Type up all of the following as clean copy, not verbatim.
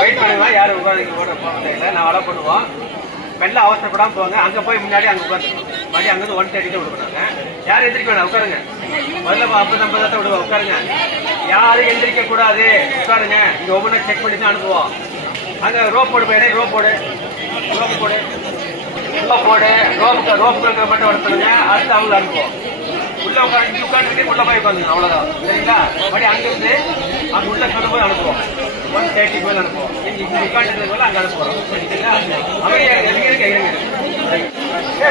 Wait பண்ணுங்க, யாரும் உட்காந்து போட போக நான் வலை போடுவோம். மெல்ல அவசரப்படாமல் போங்க. அங்கே போய் முன்னாடி அங்கே உட்காந்துருக்கோம். மறுபடியும் அங்கே 1:30 தான் விடுவாங்க. யாரும் எந்திரிக்க வேணாம், உட்காருங்க. முதல்ல 50-50 தான் விடுவோம், உட்காருங்க. யாரும் எந்திரிக்க கூடாது, உட்காருங்க. இங்கே ஒவ்வொன்றும் செக் பண்ணி தான் அனுப்புவோம். அங்கே ரோப் போடு போயிடு, ரோப் போடு, ரோப் போடு, ரோப் போடு, ரோப்புக்கு மட்டும் வளர்த்துருங்க. அடுத்து அவங்கள அனுப்புவோம். உள்ள உட்காந்து உட்காந்துட்டு உள்ள போய் உட்காந்துங்க, அவ்வளோதான். சரிங்களா? மறுபடியும் அங்கிருந்து அங்கே உள்ள சொல்லும்போது அனுப்புவோம். 1:30 மேலே அனுப்புவோம். இங்கே உட்காந்து போல அங்கே அனுப்புவோம். சரிங்களா? அமைதியா இருங்க.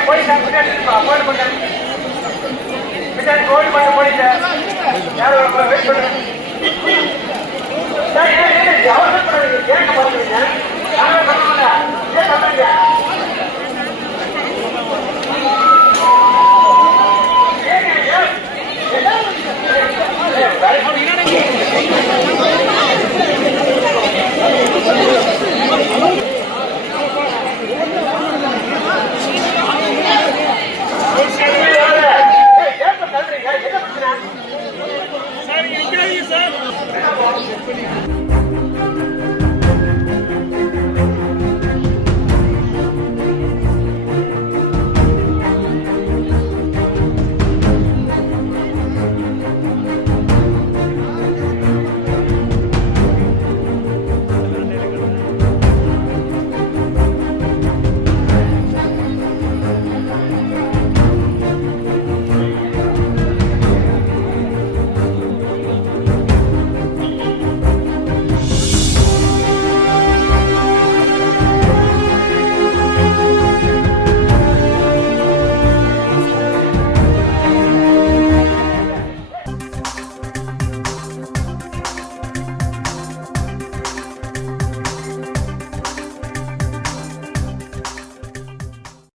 போலீஸ் போயிட்டு போட்டேன் பின்னாடி கோடி பண்ண போலீஸ் யாரும் வெயிட் பண்ணுங்க. அவசரப்படாதீங்க.